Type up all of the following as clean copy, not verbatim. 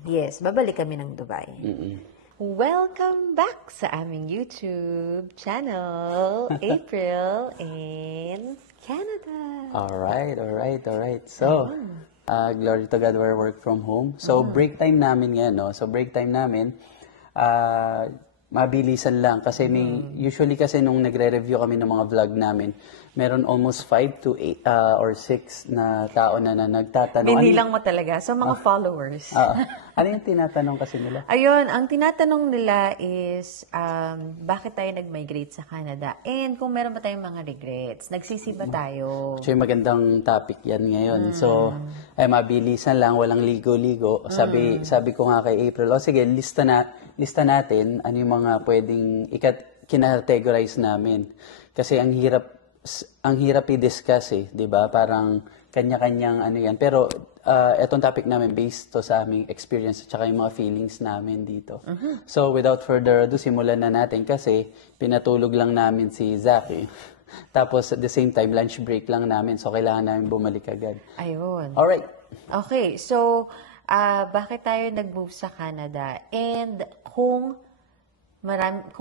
Yes, babalik kami ng Dubai. Mm-mm. Welcome back sa aming YouTube channel, April in Canada. Alright. So, glory to God, we're work from home. So, break time namin ngayon, no? So, break time namin, mabilisan lang. Kasi usually kasi nung nagre-review kami ng mga vlog namin, meron almost 5 to 8 or 6 na tao na nagtatanong. Binilang mo talaga. So, mga followers. Ano yung tinatanong kasi nila? Ayun, ang tinatanong nila is, bakit tayo nag-migrate sa Canada? And kung meron ba tayong mga regrets? Nagsisi ba tayo? Actually, magandang topic yan ngayon. So, mabilisan lang, walang ligo-ligo. Sabi ko nga kay April, sige, lista natin ano yung mga pwedeng kinategorize namin. Kasi ang hirap i-discuss 'di ba? Parang kanya-kanyang ano yan. Pero etong topic namin based to sa aming experience at saka yung mga feelings namin dito. So, without further ado, simulan na natin kasi pinatulog lang namin si Zaki. Tapos, at the same time, lunch break lang namin. So, kailangan namin bumalik agad. Ayun. Alright. Okay, so, bakit tayo nag-move sa Canada? And kung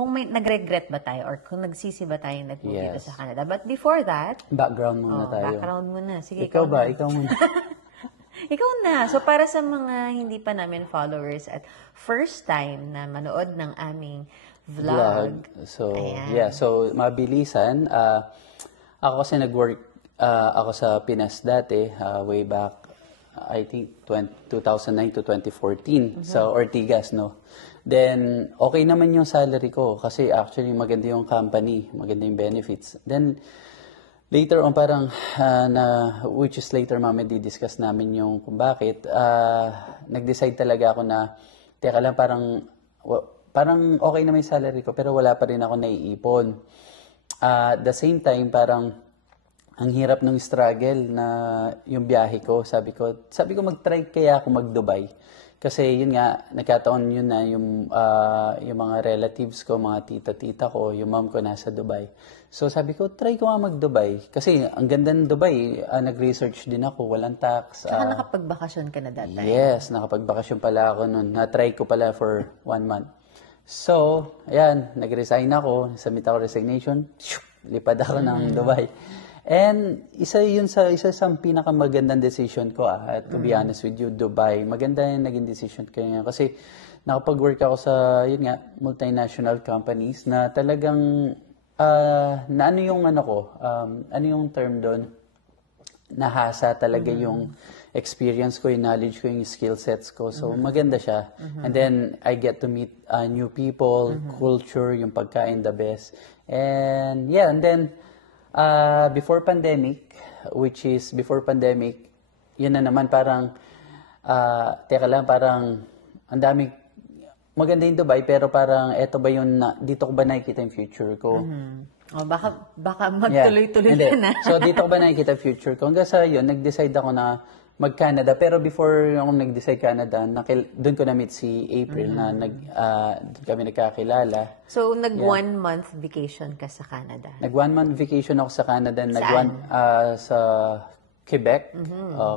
may nag-regret ba tayo or kung nagsisi ba tayo nag-move dito sa Canada? But before that, Background muna tayo. Background muna. Sige, Ikaw ba? Ikaw muna. Ikaw na. So, para sa mga hindi pa namin followers at first time na manood ng aming vlog. So, ayan. So, mabilisan. Ako kasi nag-work ako sa Pinas dati, way back, I think, 2009 to 2014 sa Ortigas, no? Then, okay naman yung salary ko kasi actually maganda yung company, maganda yung benefits. Then, later on parang, which is later mami di-discuss namin yung kung bakit, nag-decide talaga ako na, teka lang, parang okay naman yung salary ko pero wala pa rin ako naiipon. At the same time, parang, ang hirap ng struggle na yung biyahe ko. Sabi ko mag-try kaya ako mag-Dubai. Kasi yun nga, nagkataon yun na yung mga relatives ko, mga tita-tita ko, yung mom ko nasa Dubai. So sabi ko, try ko nga mag-Dubai. Kasi ang ganda ng Dubai, nag-research din ako, walang tax. Saka nakapagbakasyon ka na that time. Yes, nakapagbakasyon pala ako nun. Na-try ko pala for 1 month. So, ayan, nag-resign ako, submit ako resignation, lipad ako ng Dubai. And isa sa pinakamagandang decision ko to be honest with you, Dubai. Maganda yung naging decision ko ngayon kasi nakapag-work ako sa multinational companies na talagang na ano yung term doon, nahasa talaga yung experience ko, yung knowledge ko, yung skill sets ko. So maganda siya. And then I get to meet new people, culture, yung pagkain the best. And and then before pandemic, yun na naman parang, parang, ang dami, maganda yung Dubai, pero parang, eto ba yung, dito ko ba nakikita yung future ko? Oh, baka magtuloy-tuloy ka na. So, dito ko ba nakikita yung future ko? Hanggang sa yun, nag-decide ako na mag-Canada. Pero before ako nag-decide Canada, doon ko na-meet si April na doon kami nagkakilala. So, nag-1 month vacation ka sa Canada? Nag-1 month vacation ako sa Canada. Sa Quebec.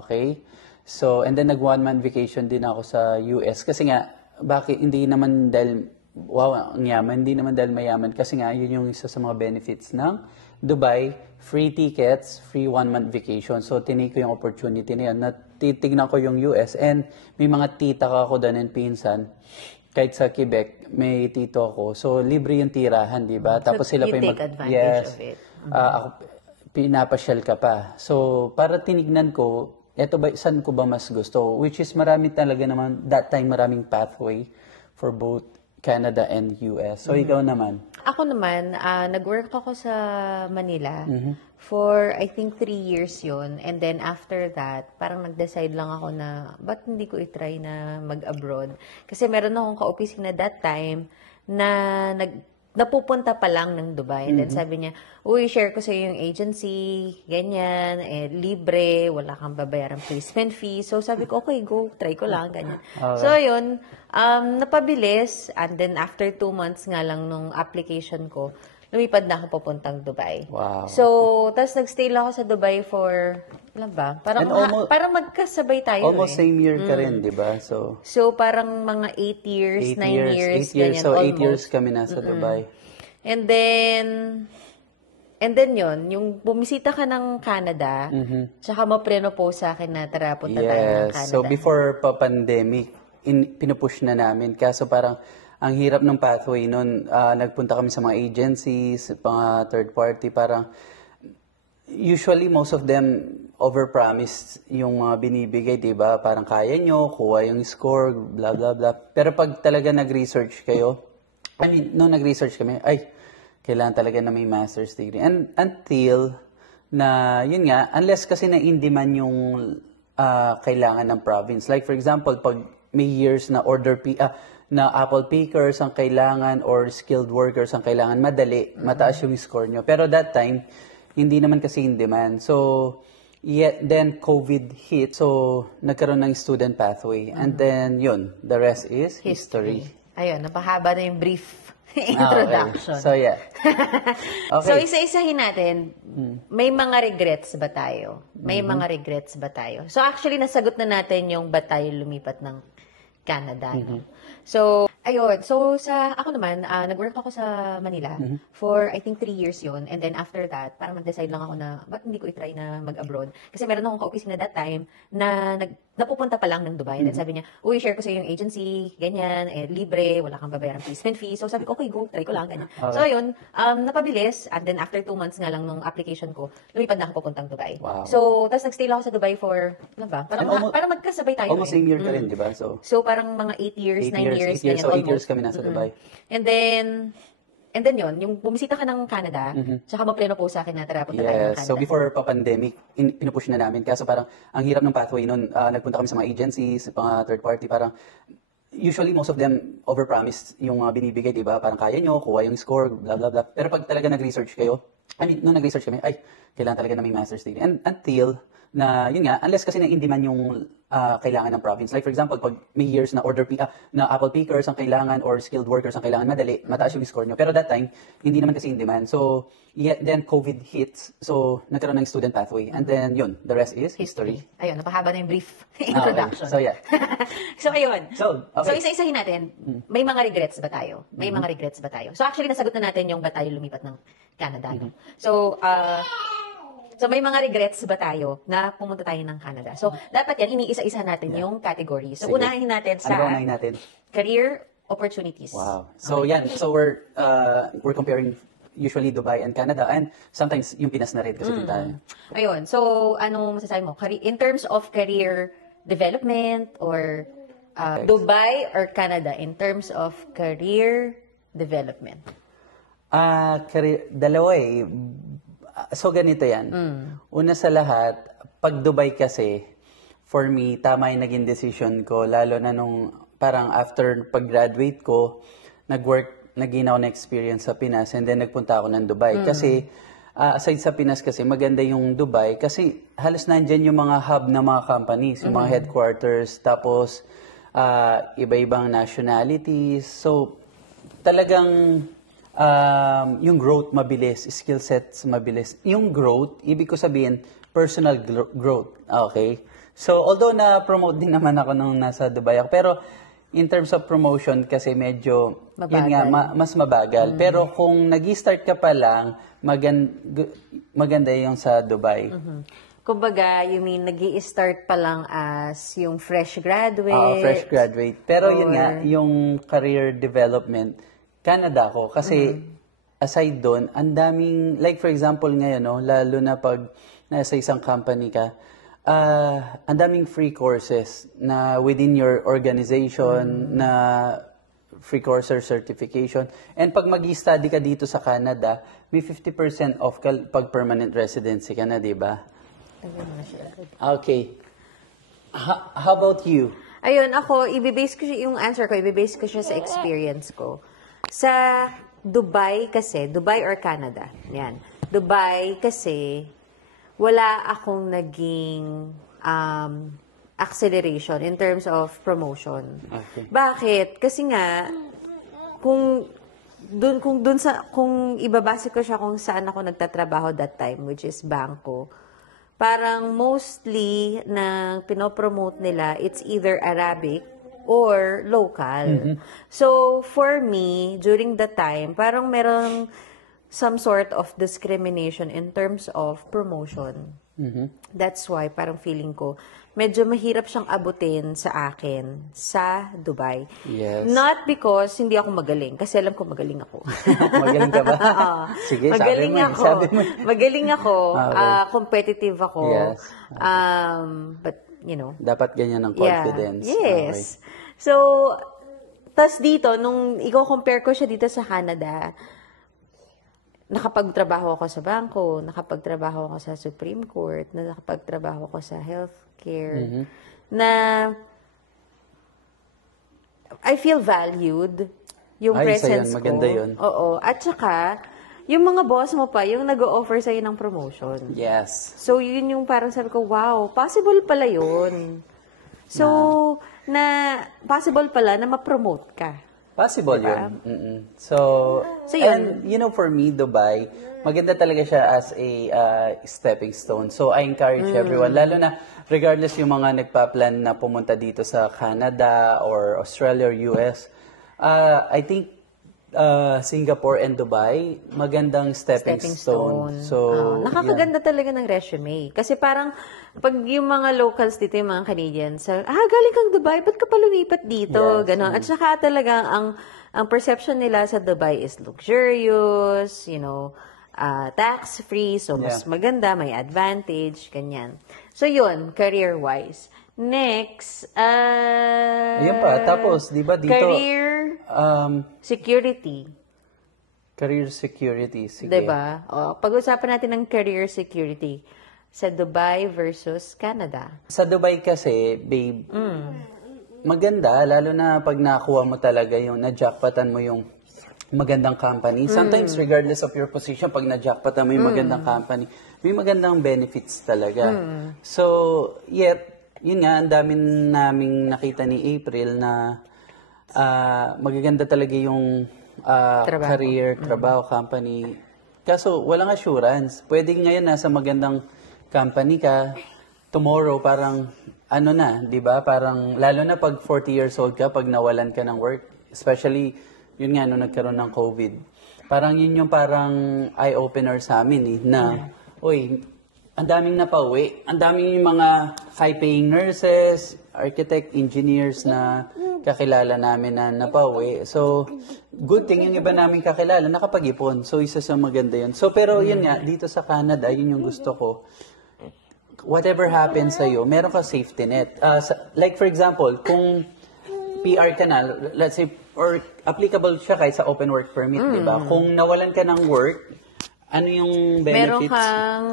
Okay. So, and then nag-1 month vacation din ako sa US. Kasi nga, bakit hindi naman dahil, ang yaman, hindi naman dahil mayaman. Kasi nga, yun yung isa sa mga benefits ng Dubai, free tickets, free 1 month vacation. So, tinake ko yung opportunity na yan. Titignan ko yung US and may mga tita ka ako doon and pinsan. Kahit sa Quebec, may tito ako. So, libre yung tirahan, di ba? So, tapos sila pa yung take advantage of it. Ako, pinapasyal ka pa. So, para tinignan ko, saan ko ba mas gusto? Which is marami talaga naman, that time maraming pathway for both Canada and US. So, ikaw naman? Ako naman, nag-work ako sa Manila for, I think, 3 years yun. And then after that, parang nag-decide lang ako na, ba't hindi ko itry na mag-abroad? Kasi meron akong ka-opisina that time na napupunta pa lang ng Dubai. And then sabi niya, uy, share ko sa yung agency, ganyan, libre, wala kang babayarang placement fee. So sabi ko, okay, go, try ko lang, ganyan. Okay. So yun, napabilis. And then after 2 months nga lang nung application ko, lumipad na ako papuntang Dubai. Wow. So, tapos nagstay lang ako sa Dubai for, alam ba? Parang, And almost- parang magkasabay tayo Almost eh. same year ka rin, di ba? So, So, parang mga 8 years, 9 years, 8 years. ganyan, So, 8 almost. years kami nasa Dubai. And then yun, yung bumisita ka ng Canada, tsaka ma-propose sa akin na tara, punta tayo ng Yes. Canada. So, before pa-pandemic, pinupush na namin. Kaso parang, ang hirap ng pathway nun. Nagpunta kami sa mga agencies, mga third party, parang, usually, most of them overpromise yung mga binibigay, di ba? Parang kaya nyo, kuha yung score, blah, blah, blah. Pero pag talaga nag-research kayo, nung nag-research kami, ay, kailangan talaga na may master's degree. And until na, yun nga, unless kasi na-in-demand yung kailangan ng province. Like for example, pag may years na na apple pickers ang kailangan or skilled workers ang kailangan, madali, mataas yung score nyo. Pero that time, hindi naman kasi in demand. So, then COVID hit. So, nagkaroon ng student pathway. And then, yun, the rest is history. Ayun, napahaba na yung brief Okay. introduction. So, yeah. Okay. So, isa-isahin natin, may mga regrets ba tayo? May mga regrets ba tayo? So, actually, nasagot na natin yung ba't tayo lumipat ng Canada. No? So, ayun. So, ako naman, nag-work ako sa Manila for, I think, 3 years yun. And then, after that, parang nag-decide lang ako na, ba't hindi ko i-try na mag-abroad? Kasi meron akong ka-opisina that time na napupunta pa lang ng Dubai. And then sabi niya, uy, share ko sa yung agency, ganyan, libre, wala kang babayarang placement fee. So, sabi ko, okay, go, try ko lang, ganyan. So, ayun, napabilis. And then, after 2 months nga lang nung application ko, lumipad na ako papuntang Dubai. Wow. So, tapos nag-stay lang ako sa Dubai for, ano ba? Parang magkasabay tayo. Almost same year ka rin, di ba? So, parang mga 8 years, 9 years, 8 years. So, 8 ganyan, years almost. kami nasa Dubai. And then yun, yung bumisita ka ng Canada, tsaka ma-propose sa akin na tara, punta tayo ng Yes. Canada. So, before pa-pandemic, pinupush na namin. Kaso parang, ang hirap ng pathway nun. Nagpunta kami sa mga agencies, mga third party, parang, usually, most of them overpromise yung mga binibigay, di ba? Parang kaya nyo, kuha yung score, blah, blah, blah. Pero pag talaga nag-research kayo, nung nag-research kami, ay, kailangan talaga na may master's degree. And until na, yun nga, unless kasi na-in-demand yung kailangan ng province. Like for example, pag may years na na apple pickers ang kailangan or skilled workers ang kailangan, madali, mataas yung score nyo. Pero that time, hindi naman kasi in demand. So, then COVID hits. So, nagkaroon ng student pathway. And then, yun, the rest is history. Ayun, napahaba na yung brief introduction. Okay. So, yeah. So, ayun. So, okay. So, isa-isahin natin, may mga regrets ba tayo? May mga regrets ba tayo? So, actually, nasagot na natin yung ba't tayo lumipat ng Canada. No? So, may mga regrets ba tayo na pumunta tayo ng Canada? So, dapat yan, iniisa-isa natin yung categories. So, Sige. unahin natin sa Ano ba unahin natin? career opportunities. Wow. So, yan. So, we're comparing usually Dubai and Canada and sometimes yung Pinas na rin kasi doon tayo. Ayun. So, anong masasabi mo? In terms of career development or Dubai or Canada in terms of career development? Dalawa eh. So, ganito yan. Una sa lahat, pag Dubai kasi, for me, tama yung naging decision ko, lalo na nung parang after pag-graduate ko, nag-gain ako ng experience sa Pinas and then nagpunta ako ng Dubai. Kasi, aside sa Pinas kasi, maganda yung Dubai kasi halos nandyan yung mga hub na mga companies, yung mga headquarters, tapos iba-ibang nationalities. So, talagang yung growth mabilis, skill sets mabilis. Yung growth, ibig ko sabihin, personal growth. Okay? So, although na-promote din naman ako nung nasa Dubai ako, pero in terms of promotion kasi medyo, Mabagal. yun nga, mas mabagal. Pero kung nag-start ka pa lang, maganda yung sa Dubai. Kumbaga, you mean, nag-i-start pa lang as yung fresh graduate? Oo, fresh graduate. Pero yun nga, yung career development, Canada ko. Kasi aside doon, ang daming, like for example ngayon, no, lalo na pag nasa isang company ka, ang daming free courses na within your organization, na free course or certification. And pag mag-study ka dito sa Canada, may 50% off ka pag permanent residency ka na, di ba? Okay. How about you? Ayun, ako, yung answer ko, ibibase ko siya sa experience ko. Sa Dubai kasi, Dubai or Canada, yan. Dubai kasi, wala akong naging acceleration in terms of promotion. Okay. Bakit? Kasi nga, kung kung ibabase ko siya kung saan ako nagtatrabaho that time, which is bangko, parang mostly na pinopromote nila, it's either Arabic or local. So, for me, during the time, parang merong some sort of discrimination in terms of promotion. That's why, parang feeling ko, medyo mahirap siyang abutin sa akin sa Dubai. Yes. Not because hindi ako magaling, kasi alam ko magaling ako. Magaling ka ba? Sige, Magaling ako. Sabi mo. Magaling ako. Okay. Competitive ako. Yes. But, you know. Dapat ganyan ng confidence. Yes. So, tas dito, nung i-compare ko siya dito sa Canada, nakapagtrabaho ako sa bangko, nakapagtrabaho ako sa Supreme Court, nakapagtrabaho ako sa healthcare, na I feel valued yung Ay, isa presence yun. Maganda ko. yun. Oo. At saka, yung mga boss mo pa, yung nag-o-offer sa'yo ng promotion. Yes. So, yun yung parang sabi ko, wow, possible pala yun. So, possible pala na ma-promote ka. Possible Diba? yun. So yun. and for me, Dubai, maganda talaga siya as a stepping stone. So I encourage everyone, lalo na regardless yung mga nagpa-plan na pumunta dito sa Canada or Australia or US, I think Singapore and Dubai, magandang stepping stone. So, nakakaganda talaga ng resume. Kasi parang, pag yung mga locals dito, yung mga Canadians, galing kang Dubai, ba't ka pa lumipat dito? Yes. Ganon. At saka talaga, ang perception nila sa Dubai is luxurious, tax-free, so mas maganda, may advantage, ganyan. So yun, career-wise. Next, ayun pa. Tapos, di ba dito? Career security. Career security. Sige. Diba? Pag-usapan natin ng career security sa Dubai versus Canada. Sa Dubai kasi, babe, maganda, lalo na pag nakuha mo talaga yung na-jackpotan mo yung magandang company. Sometimes, regardless of your position, pag na-jackpotan mo yung magandang company, may magandang benefits talaga. So, yun nga, ang dami naming nakita ni April na magaganda talaga yung career, trabaho, company. Kaso, walang assurance. Pwede ngayon nasa magandang company ka, tomorrow parang, di ba? Parang, lalo na pag 40 years old ka, pag nawalan ka ng work, especially, yun nga, nung nagkaroon ng COVID. Parang yun yung parang eye-opener sa amin na, ang daming napauwi. Ang daming mga high-paying nurses, architect, engineers na kakilala namin na napauwi. So, good thing yung iba namin kakilala, nakapag-ipon. So, isa sa maganda yun. So, pero yun nga, dito sa Canada, yun yung gusto ko. Whatever happens sa'yo, meron ka safety net. Like for example, kung PR ka na, let's say, or applicable siya kahit sa open work permit, di ba? Kung nawalan ka ng work, ano yung benefits? Meron kang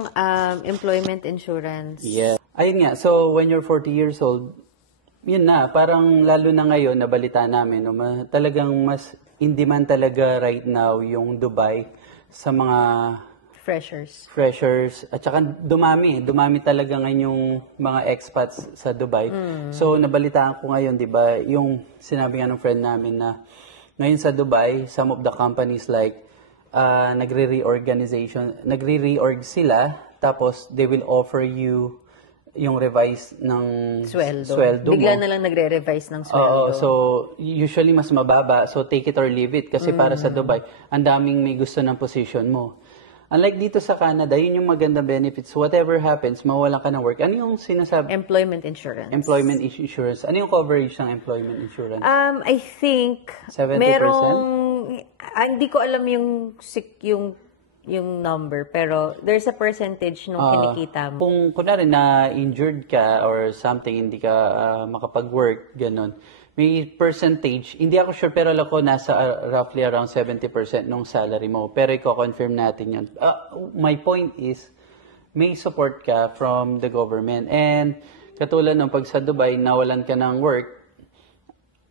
employment insurance. Yeah. Ayun nga, so when you're 40 years old, yun na, parang lalo na ngayon, nabalita namin, talagang mas in demand talaga right now yung Dubai sa mga freshers. At saka dumami talaga ngayon yung mga expats sa Dubai. So nabalitaan ko ngayon, di ba, yung sinabi nga ng friend namin na ngayon sa Dubai, some of the companies like nagre-reorg sila, tapos they will offer you yung revise ng sweldo Bigla mo. na lang nagre-revise ng sweldo. So usually mas mababa. So take it or leave it. Kasi para sa Dubai, ang daming may gusto ng position mo. Unlike dito sa Canada, yun yung magandang benefits. Whatever happens, mawalan ka ng work. Ano yung sinasabi? Employment insurance. Employment insurance. Ano yung coverage ng employment insurance? I think 70%? Hindi ko alam yung number, pero there's a percentage nung kinikita mo. Kung kunwari na-injured ka or something, hindi ka makapag-work, ganun, may percentage, hindi ako sure, pero alam ko nasa roughly around 70% nung salary mo. Pero i-confirm natin yun. My point is, may support ka from the government. And katulad nung pag sa Dubai, nawalan ka ng work,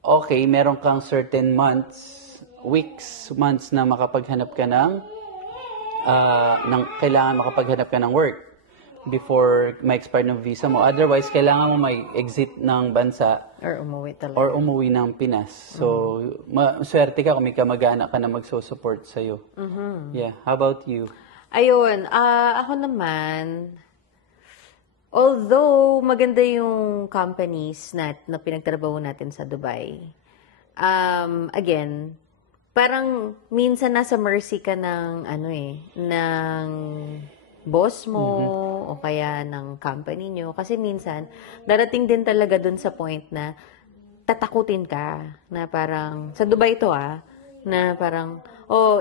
okay, meron kang certain months na makapaghanap ka kailangan makapaghanap ka ng work before ma-expire ng visa mo. Otherwise, kailangan mo may exit ng bansa Or umuwi talaga. or umuwi ng Pinas. So, swerte ka kung may kamag-anak ka na magsusupport sa'yo. Yeah. How about you? Ayun, ako naman, although maganda yung companies na pinagtrabaho natin sa Dubai, again, parang minsan nasa mercy ka ng ng boss mo o kaya ng company nyo. Kasi minsan, darating din talaga dun sa point na tatakutin ka na parang, sa Dubai to na parang,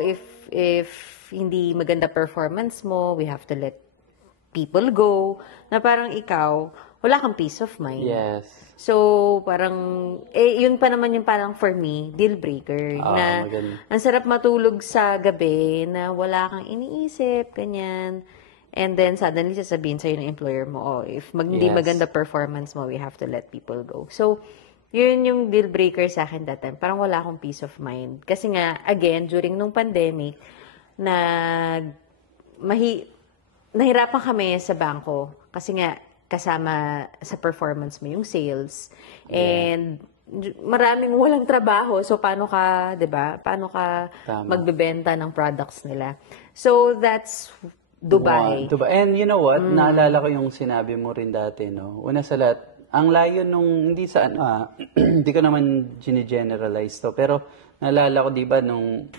if hindi maganda performance mo, we have to let people go, na parang ikaw, wala kang peace of mind. Yes. So, parang, yun pa naman yung parang for me, deal breaker. Na, maganda. ang sarap matulog sa gabi na wala kang iniisip, ganyan. And then, suddenly, sasabihin sa'yo ng employer mo, if hindi Yes. maganda performance mo, we have to let people go. So, yun yung deal breaker sa akin that time. Parang wala akong peace of mind. Kasi nga, again, during nung pandemic, nahirapan kami sa bangko. Kasi nga, kasama sa performance mo yung sales. And maraming walang trabaho. So, paano ka, 'di ba? Paano ka Tama. magbebenta ng products nila? So, that's Dubai. Dubai. And you know what? Naalala ko yung sinabi mo rin dati, no? Una sa lahat, ang layo nung, hindi sa hindi ko naman gine-generalize to, pero naalala ko, di ba, nung,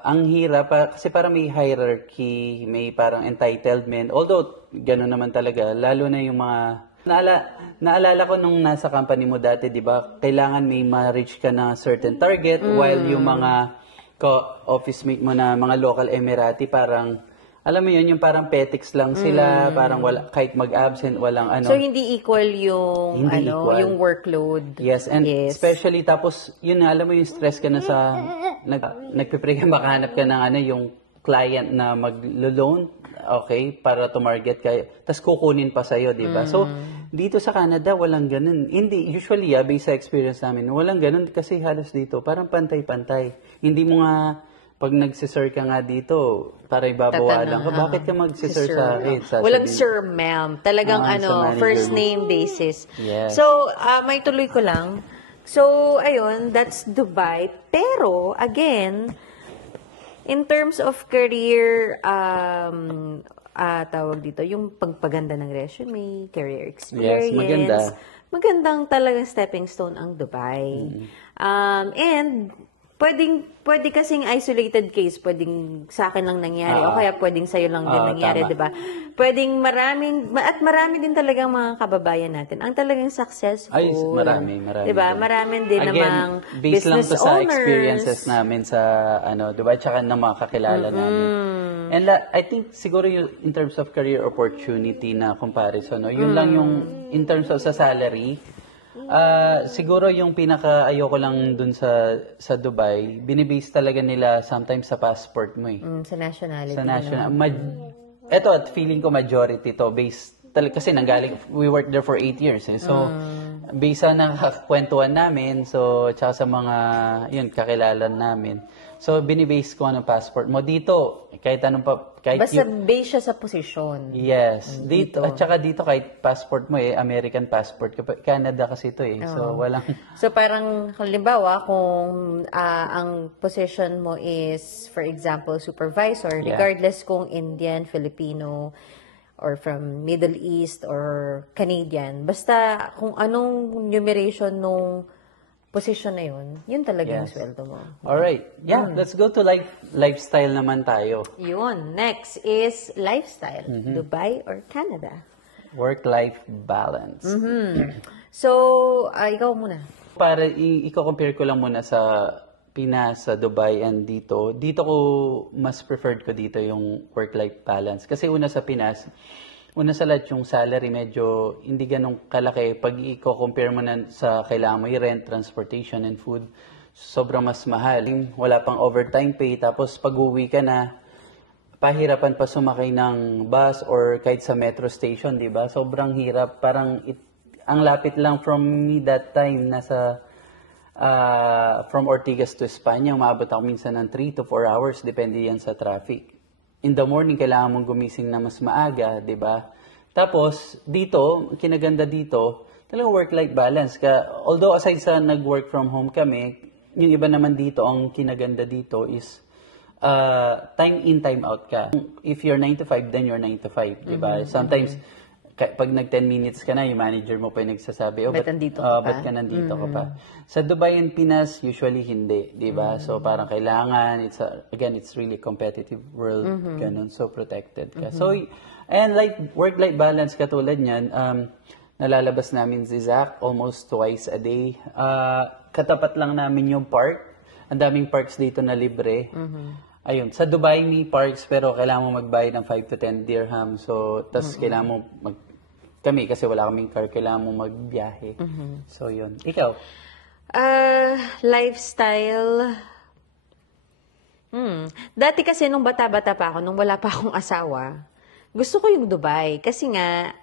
ang hirap, kasi parang may hierarchy, may parang entitlement, although, gano'n naman talaga, lalo na yung mga, naalala ko nung nasa company mo dati, di ba, kailangan may ma-reach ka na certain target, while yung mga office mate mo na mga local Emirati, parang, alam mo yun, yung parang petics lang sila, parang wala, kahit mag-absent, walang ano. So, hindi equal yung, Hindi equal. yung workload. Yes, and especially tapos, yun na, alam mo yung stress ka na sa, nagpipray ka, makahanap ka ng yung client na mag-loan, okay, para to-market ka, tapos kukunin pa sa'yo, di ba? So, dito sa Canada, walang ganun. Hindi, usually, based sa experience namin, walang ganun kasi halos dito, parang pantay-pantay. Hindi mo nga, pag nagsisir ka nga dito, para ibabawalan ka, bakit ka magsisir sa akin? Walang sir, ma'am. Talagang sa manager first mo. name basis. Yes. So, may tuloy ko lang. So, ayun, that's Dubai. Pero, again, in terms of career, tawag dito, yung pagpaganda ng resume, career experience. Yes, maganda. Magandang talagang stepping stone ang Dubai. And, pwede kasing isolated case, pwedeng sa akin lang nangyari, o kaya pwedeng sa'yo lang din nangyari, tama. di ba? Pwedeng marami din talagang mga kababayan natin ang talagang successful. Ay, marami. Di ba? Marami din namang based lang business to sa owners. experiences namin sa, diba, tsaka ng mga kakilala namin. And I think siguro yung, in terms of career opportunity na comparison, yun lang yung, in terms of sa salary, siguro yung pinaka-ayoko lang dun sa Dubai, binibase talaga nila sometimes sa passport mo eh. Sa nationality. Sa national. Eto, at feeling ko majority to based kasi nanggaling, we worked there for 8 years eh. So, based sa nakakwentuhan namin, so, tsaka sa mga, kakilalan namin. So, binibase ko ang passport mo. Dito, kahit anong Basta base siya sa posisyon. Yes. Dito. At saka dito, kahit passport mo American passport. Canada kasi ito So, walang... So, parang, halimbawa, kung ang position mo is, for example, supervisor, regardless kung Indian, Filipino, or from Middle East, or Canadian, basta kung anong numeration nung position na yun talaga yung sweldo mo. Alright. Yeah, let's go to lifestyle naman tayo. Yun. Next is lifestyle. Dubai or Canada? Work-life balance. So, ikaw muna. Para i-compare ko lang muna sa Pinas, sa Dubai, and dito. Dito ko, mas preferred ko dito yung work-life balance. Kasi una sa Pinas, una sa lahat yung salary medyo hindi ganun kalaki. Pag i-compare mo na sa kailangan mo i-rent, transportation, and food, sobrang mas mahal. Wala pang overtime pay. Tapos pag uwi ka na, pahirapan pa sumakay ng bus or kahit sa metro station, di ba? Sobrang hirap. Parang ang lapit lang from me that time, nasa from Ortigas to Espanya, umabot ako minsan ng 3 to 4 hours, depende yan sa traffic. In the morning, kailangan mong gumising na mas maaga, di ba? Tapos, dito, kinaganda dito, talagang work-life balance ka. Although aside sa nag-work from home kami, yung iba naman dito, ang kinaganda dito is time in, time out ka. If you're 9 to 5, then you're 9 to 5, di ba? Sometimes, pag nag 10 minutes ka na, yung manager mo pa yung nagsasabi, Ba't nandito ka pa?" ba't ka nandito ka pa? Sa Dubai and Pinas, usually hindi, di ba? So parang kailangan, again, it's really competitive world, ganun, so protected ka. So, and like work-life balance katulad niyan, nalalabas namin si Zach almost twice a day. Katapat lang namin yung park. Ang daming parks dito na libre. Ayun, sa Dubai may parks pero kailangan mo magbayad ng 5 to 10 dirham. So, tas kailangan mo kami kasi wala kaming car, kailangan mo magbiyahe. So, yun. Ikaw? Lifestyle. Dati kasi nung bata-bata pa ako, nung wala pa akong asawa, gusto ko yung Dubai. Kasi nga,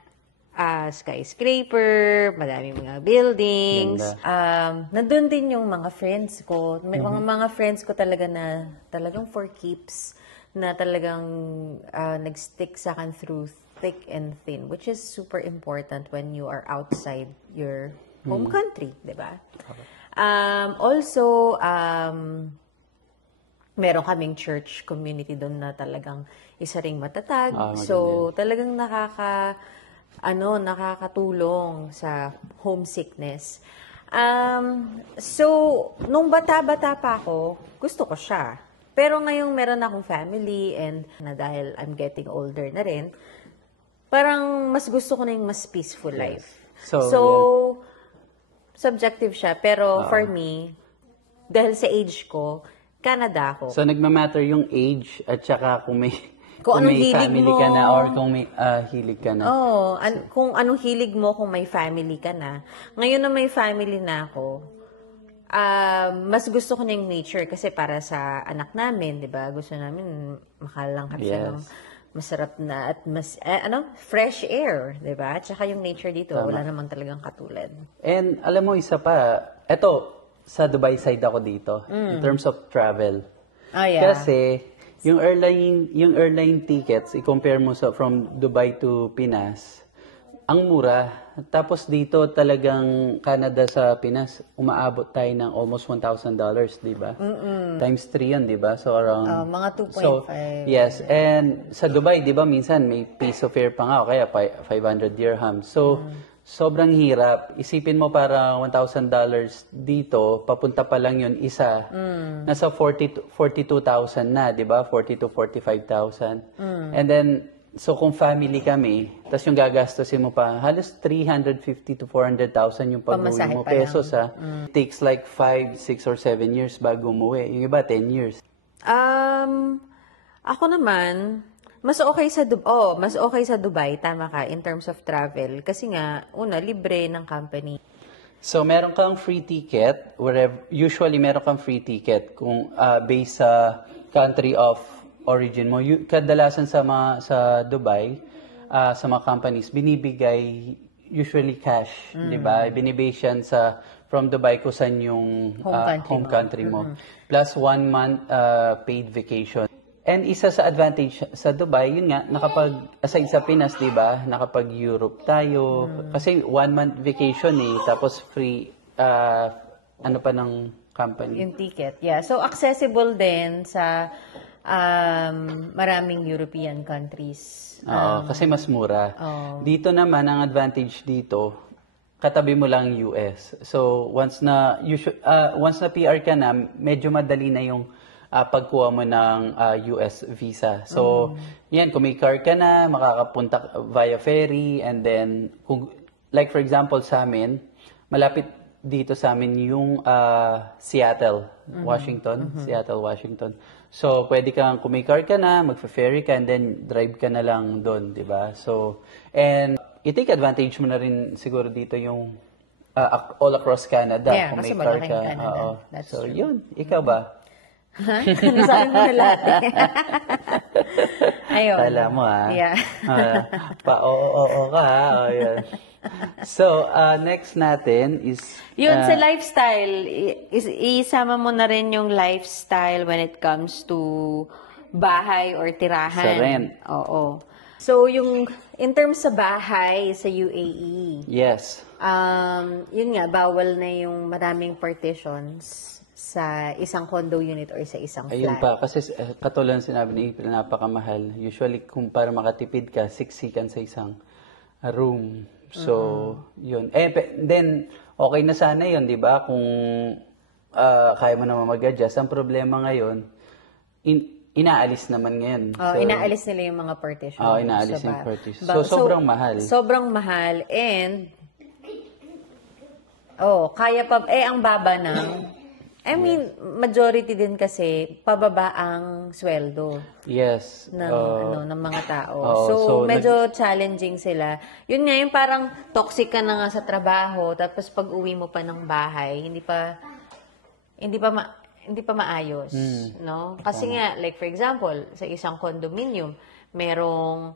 skyscraper, madaming mga buildings. Nandun din yung mga friends ko. May mga friends ko talaga na talagang for keeps, na talagang nag-stick sa akin through thick and thin, which is super important when you are outside your home country, di ba? Also, meron kaming church community doon na talagang isa ring matatag. So, talagang nakakatulong sa homesickness. So, nung bata-bata pa ako, gusto ko siya. Pero ngayong meron akong family and na dahil I'm getting older na rin, parang mas gusto ko na yung mas peaceful life. So subjective siya. Pero for me, dahil sa age ko, Canada ako. So, nagmamatter yung age at saka kung may Kung anong may hilig family mo. ka na or kung may hilig ka na. Kung anong hilig mo kung may family ka na. Ngayon na may family na ako, mas gusto ko na yung nature kasi para sa anak namin, di ba? Gusto namin makalanghap siya ng masarap na at fresh air, di ba? At saka yung nature dito, wala namang talagang katulad. And alam mo, isa pa, eto, sa Dubai side ako dito, in terms of travel. Kasi, yung airline tickets, i-compare mo from Dubai to Pinas, ang mura. Tapos dito talagang Canada sa Pinas, umaabot tayo ng almost $1,000, di ba? Times 3 yun, di ba? So around... mga 2.5. So, yes. And sa Dubai, di ba, minsan may piece of fare pa nga, o kaya 500 dirham. So, sobrang hirap. Isipin mo para $1,000 dito, papunta pa lang yun isa. Nasa 42,000 na, di ba? 40 to 45,000. And then, so kung family kami, tapos yung gagastusin mo pa, halos 350 to 400,000 yung pag-uwi mo pesos, ha? It takes like 5, 6, or 7 years bago umuwi. Yung iba, 10 years. Ako naman, mas okay sa Dubai, tama ka, in terms of travel. Kasi nga, libre ng company. So, meron kang free ticket, usually meron kang free ticket kung based sa country of origin mo. Kadalasan sa Dubai, sa mga companies, binibigay usually cash, di ba? Binibase yan from Dubai kung saan yung home country mo. Plus 1 month paid vacation. And isa sa advantage sa Dubai, yun nga, aside sa Pinas, di ba, nakapag-Europe tayo. Kasi 1 month vacation tapos free, pa ng company. Yung ticket, yeah. So, accessible din sa maraming European countries. Kasi mas mura. Dito naman, ang advantage dito, katabi mo lang US. So, once na PR ka na, medyo madali na yung pagkuha mo ng US visa. So, yan, kung may car ka na, makakapunta via ferry, and then, like for example sa amin, malapit dito sa amin yung Seattle, Washington. Seattle, Washington. So, pwede kang, kung may car ka na, magfa-ferry ka, and then drive ka na lang doon, di ba? So, and i-take advantage mo na rin siguro dito yung all across Canada. Yeah, kung may kasi car malaking ka. Canada. That's so, true. yun. Ikaw ba? Nasabi mo na lahat. Ayun. Kala mo, ha? Yeah. Pa-oo ka, ha? O, yun. So, next natin is... Yun, sa lifestyle, isama mo na rin yung lifestyle when it comes to bahay or tirahan. Sa rent. Oo. So, in terms sa bahay sa UAE, Yes. yun nga, bawal na yung maraming partitions sa isang condo unit or sa isang Ayun flat. pa, kasi katulad ng sinabi ni April, napakamahal. Usually, kung para makatipid ka, siksikan sa isang room. So, yun. Then, okay na sana yun, di ba? Kung kaya mo naman mag-adjust. Ang problema ngayon, inaalis naman ngayon. Inaalis nila yung mga partition. Inaalis yung partition. So, sobrang mahal. Sobrang mahal. And, kaya pa, ang baba ng, majority din kasi, pababa ang sweldo Yes. ng mga tao. So, so medyo challenging sila. Yun nga, yung parang toxic ka na nga sa trabaho, tapos pag uwi mo pa ng bahay, hindi pa maayos, no? Kasi nga, like for example, sa isang condominium, merong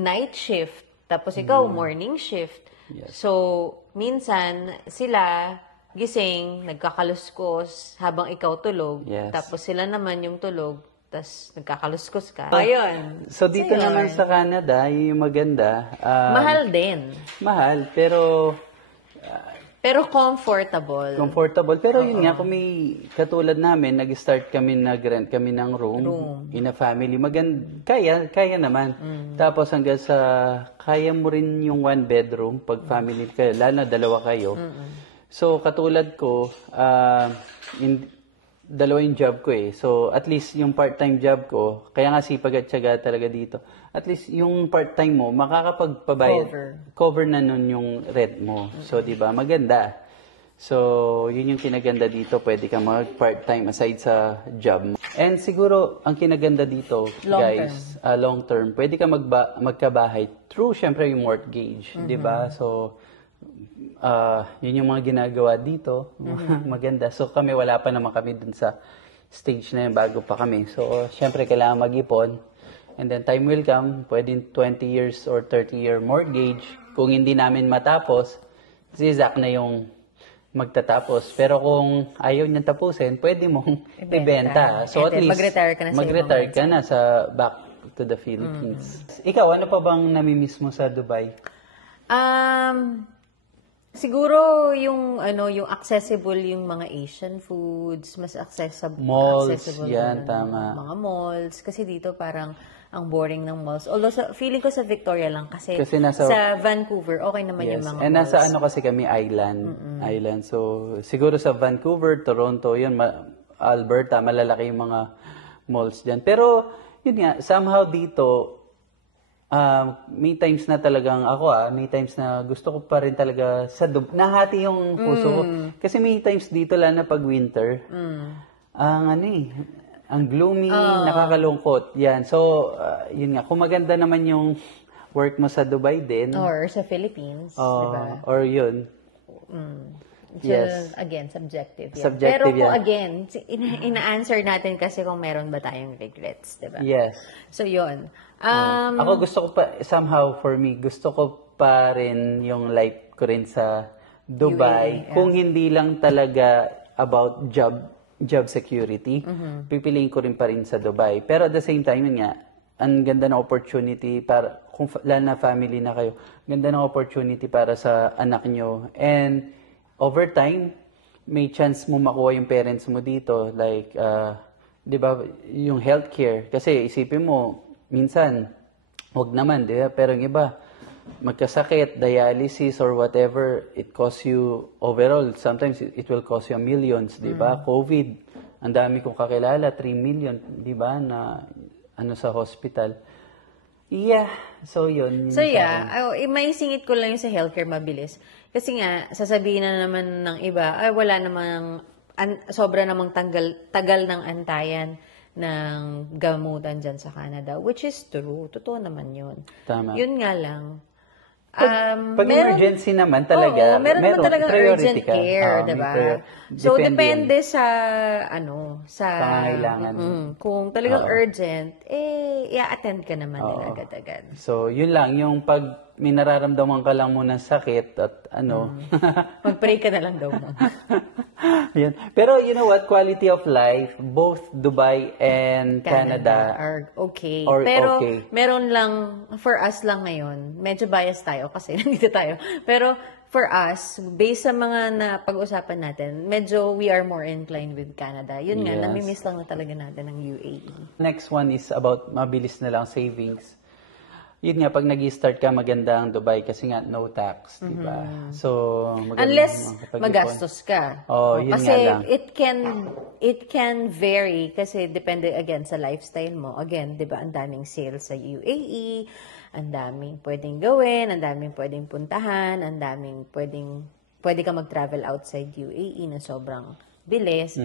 night shift, tapos ikaw morning shift. Yes. So, minsan sila gising, nagkakaluskos habang ikaw tulog. Yes. Tapos sila naman yung tulog, tapos nagkakaluskos ka. Ayun. So, dito naman sa Canada, yun yung maganda. Mahal din. Mahal, pero Pero comfortable. comfortable. Pero yun nga, kung may katulad namin, nag-start kami, nag-rent kami ng room in a family. Kaya naman. Tapos hanggang sa, kaya mo rin yung one bedroom pag family kayo, lalo na dalawa kayo. So, katulad ko, dalawa yung job ko eh. So, at least yung part-time job ko, kaya nga sipag at tiyaga talaga dito. At least yung part-time mo, makakapagpabayad. Cover na nun yung rent mo. So, di ba? Maganda. So, yun yung kinaganda dito. Pwede ka mag-part-time aside sa job mo. And siguro, ang kinaganda dito, guys, long term, pwede ka magkabahay through, syempre, yung mortgage. Di ba? So, yun yung mga ginagawa dito. Maganda. So, kami, wala pa naman kami dun sa stage na yun bago pa kami. So, syempre, kailangan mag-ipon. And then, time will come, pwedeng 20 years or 30-year mortgage. Kung hindi namin matapos, si Zach na yung magtatapos. Pero kung ayaw niya tapusin, pwede mong ibenta. So, at least, mag-retire ka na sa back to the Philippines. Ikaw, ano pa bang namimiss mo sa Dubai? Siguro yung accessible yung mga Asian foods, mas accessible. Malls, accessible yan, yung tama. mga malls. Kasi dito parang ang boring ng malls. Although feeling ko sa Victoria lang kasi sa Vancouver, okay naman yung mga and malls. nasa kasi kami, island. So, siguro sa Vancouver, Toronto, yun, Alberta, malalaki yung mga malls dyan. Pero, yun nga, somehow dito, may times na talagang may times na gusto ko pa rin talaga nahati yung puso ko. Kasi may times dito lang na pag winter, ang gloomy, nakakalungkot. Yan. So, yun nga, kung maganda naman yung work mo sa Dubai din. Or sa Philippines, diba? Or yun. So, Yes. again, subjective yan. Subjective Pero kung yan. again, ina-answer natin kasi kung meron ba tayong regrets, diba? Yes. So, yun. Ako gusto ko pa, somehow for me, gusto ko pa rin yung life ko rin sa Dubai. UAE, Kung hindi lang talaga about job security, pipiliin ko rin pa rin sa Dubai. Pero at the same time, yun nga, ang ganda ng opportunity para, kung lalo na family na kayo, ganda ng opportunity para sa anak nyo. And over time, may chance mo makuha yung parents mo dito. Like, di ba, yung healthcare. Kasi isipin mo, minsan, wag naman, di ba? Pero yung iba, magkasakit, dialysis, or whatever, it costs you overall. Sometimes, it will cost you millions, di ba? COVID, ang dami kong kakilala, 3 million, di ba, na sa hospital. Yeah, so yun. So yeah, may singit ko lang yung sa healthcare mabilis. Kasi nga, sasabihin na naman ng iba, wala namang, sobra namang tagal ng antayan ng gamutan dyan sa Canada, which is true. Totoo naman yun. Tama. Yun nga lang. Pag emergency naman talaga, meron naman talagang urgent ka. care, diba? So, depende sa pangangailangan. Kung talagang urgent, i-attend ka naman nila agad-agad. So, yun lang, yung pag may nararamdaman ka lang muna sakit at ano. Mag-pray ka na lang daw mo. Yan. Pero you know what? Quality of life, both Dubai and Canada are okay. are Pero okay. meron lang, for us lang ngayon, medyo biased tayo kasi nandito tayo. Pero for us, based sa mga pag-usapan natin, medyo we are more inclined with Canada. Yun nga, Yes. namimiss lang na talaga natin ng UAE. Next one is about mabilis na lang savings. Yun nga, pag nag-start ka, maganda ang Dubai kasi nga no tax, di ba? So, maganda Unless makapag-ipon. magastos ka. Oh, yun kasi nga lang. it can vary kasi depende again sa lifestyle mo. Again, 'di ba, ang daming sales sa UAE, ang daming pwedeng gawin, ang daming pwedeng puntahan, ang daming pwede ka mag-travel outside UAE na sobrang bilis.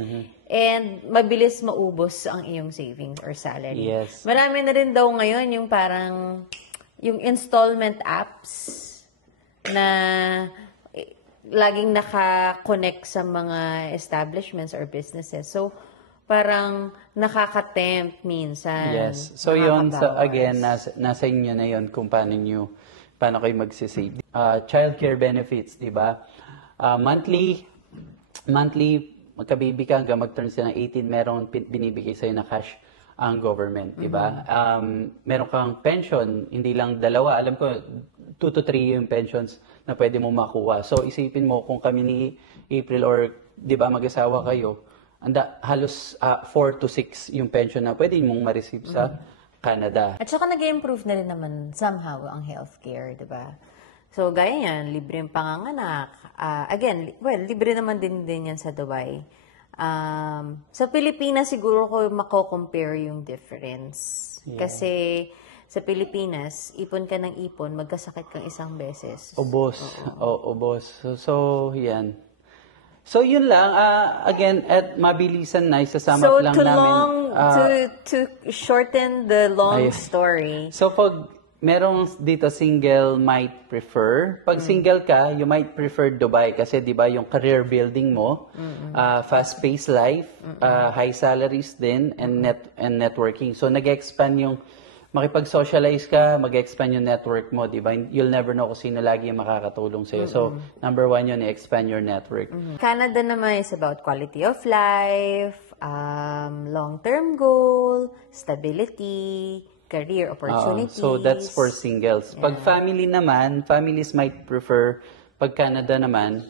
And mabilis maubos ang iyong savings or salary. Yes. Marami na rin daw ngayon yung parang yung installment apps na laging naka-connect sa mga establishments or businesses. So, parang nakaka-tempt minsan. Yes. So yun, so nakakabawas. again, nasa inyo na yun kung paano kayo magsisave. Childcare benefits, di ba? Monthly, magkabibi ka hanggang mag-turn sila ng 18, meron binibigay sa'yo na cash ang government, di ba? Meron kang pension, hindi lang dalawa. Alam ko, 2 to 3 yung pensions na pwede mo makuha. So, isipin mo kung kami ni April or, di ba, mag-asawa kayo, halos 4 to 6 yung pension na pwede mong ma-receive sa Canada. At saka nag-improve na rin naman somehow ang healthcare, di ba? So, gaya yan, libre yung panganganak. Again, libre naman din yan sa Dubai. Sa Pilipinas, siguro ko mako-compare yung difference. Yeah. Kasi sa Pilipinas, ipon ka ng ipon, magkasakit kang isang beses. Ubos. Ubos. So, yan. So, yun lang. Again, at mabilisan na, isasama So, lang namin. to shorten the long story, So, pag merong dito single might prefer. Pag single ka, you might prefer Dubai kasi 'di ba yung career building mo, fast-paced life, high salaries din and networking. So nag-expand yung makipag-socialize ka, mag-expand yung network mo, 'di ba? You'll never know kung sino lagi yung makakatulong sa iyo. So number 1 yun, i-expand your network. Canada naman is about quality of life, long-term goal, stability, career opportunities. So that's for singles. Pag family naman, families might prefer, pag Canada naman,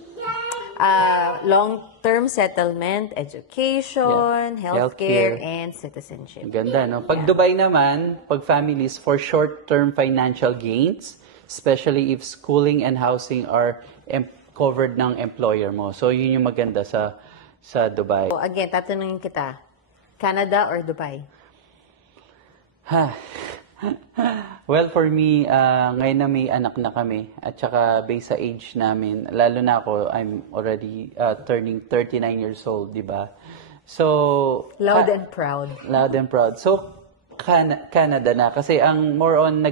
long-term settlement, education, healthcare, and citizenship. ganda, no? Pag Dubai naman, pag families, for short-term financial gains, especially if schooling and housing are covered ng employer mo. So yun yung maganda sa Dubai. So again, tatanungin kita, Canada or Dubai? Well, for me, ngayon na may anak na kami at saka based sa age namin, lalo na ako, I'm already turning 39 years old, di ba? So, Loud and proud. Loud and proud. So, Canada na. Kasi ang more on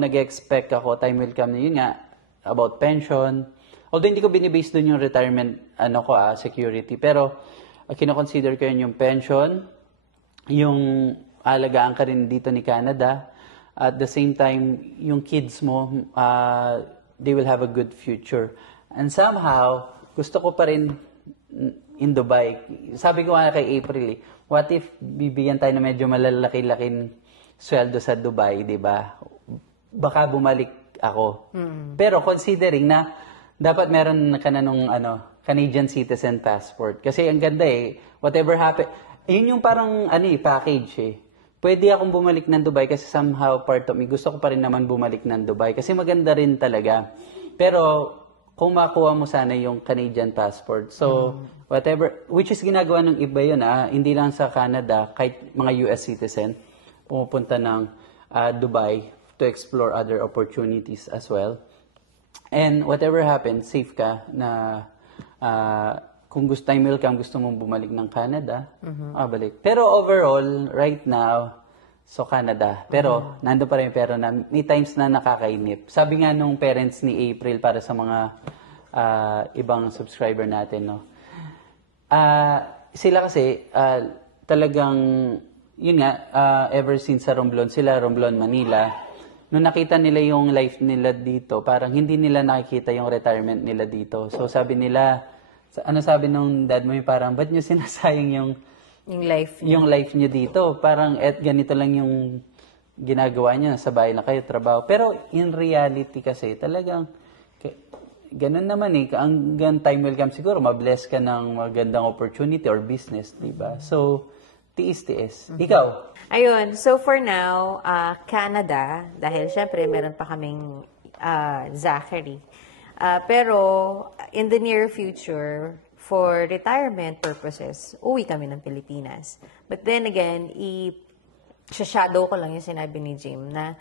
nag-expect ako, time will come na yun nga, about pension. Although hindi ko binibase dun yung retirement, security. Pero, kinoconsider ko yun yung pension, yung alagaan ka rin dito ni Canada. At the same time, yung kids mo, they will have a good future. And somehow, gusto ko pa rin in Dubai. Sabi ko nga kay April, what if bibigyan tayo na medyo malalaki-laking sweldo sa Dubai, di ba? Baka bumalik ako. Pero considering na dapat meron ka na nung Canadian citizen passport. Kasi ang ganda whatever happen, yun yung parang package Pwede akong bumalik ng Dubai kasi somehow part of me, gusto ko pa rin naman bumalik ng Dubai kasi maganda rin talaga. Pero kung makuha mo sana yung Canadian passport. So, whatever, which is ginagawa ng iba yun hindi lang sa Canada, kahit mga US citizen, pumupunta ng Dubai to explore other opportunities as well. And whatever happens, safe ka na kung gusto mong bumalik ng Canada, balik. Pero overall, right now, so Canada. Pero, nando pa rin pero may times na nakakainip. Sabi nga nung parents ni April para sa mga ibang subscriber natin, no? Sila kasi, talagang, yun nga, ever since sa Romblon, Manila, nung nakita nila yung life nila dito, parang hindi nila nakikita yung retirement nila dito. So sabi nila, ano sabi nung dad mo, parang, ba't nyo sinasayang Yung life. yung life nyo dito? Parang, ganito lang yung ginagawa niya, sa bahay lang kayo, trabaho. Pero in reality kasi, talagang, ganun naman hanggang time will come siguro, mabless ka ng magandang opportunity or business, di ba? So, tiis-tiis. Ikaw? Ayun, so for now, Canada, dahil syempre meron pa kaming Zachary. Pero in the near future, for retirement purposes, uwi kami ng Pilipinas. But then again, shadow ko lang yung sinabi ni Jim na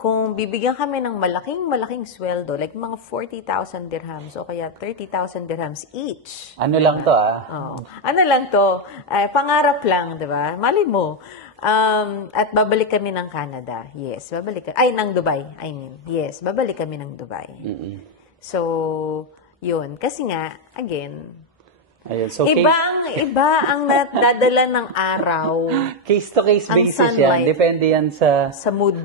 kung bibigyan kami ng malaking sweldo, like mga 40,000 dirhams o kaya 30,000 dirhams each. Ano lang to Oh. Ano lang to? Pangarap lang, di ba? Malay mo. At babalik kami ng Canada. Yes, babalik ay ng Dubai. Yes, babalik kami ng Dubai. So, yun. Kasi nga, again, Ayun. So, iba ang nadadala ng araw. Case-to-case Ang basis sunlight. yan. Depende yan sa Mood.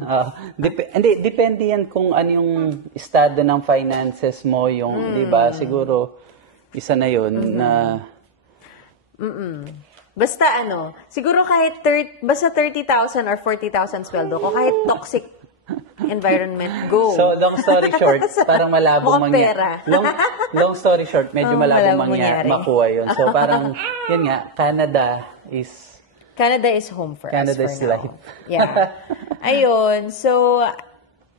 depende yan kung ano yung estado ng finances mo, yung, di ba? Siguro, isa na yun na... Basta siguro kahit basta 30,000 or 40,000 sweldo ko, kahit toxic environment, go. So, long story short, parang malabo Mukhang pera. long story short, medyo malabo mangyari. makuha yun. So, parang, yun nga, Canada is home for Canada us is for now. life. Yeah. Ayun. So,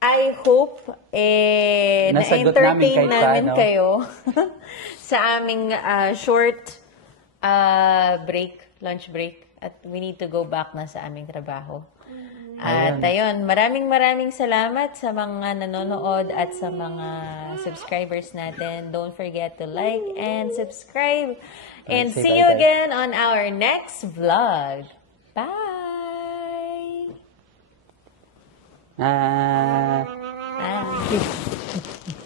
I hope Nasagot na-entertain namin kahit namin paano. kayo sa aming short lunch break. At we need to go back na sa aming trabaho. At ayun, maraming salamat sa mga nanonood at sa mga subscribers natin. Don't forget to like and subscribe. And say see you bye-bye. again on our next vlog. Bye! Ah... Bye!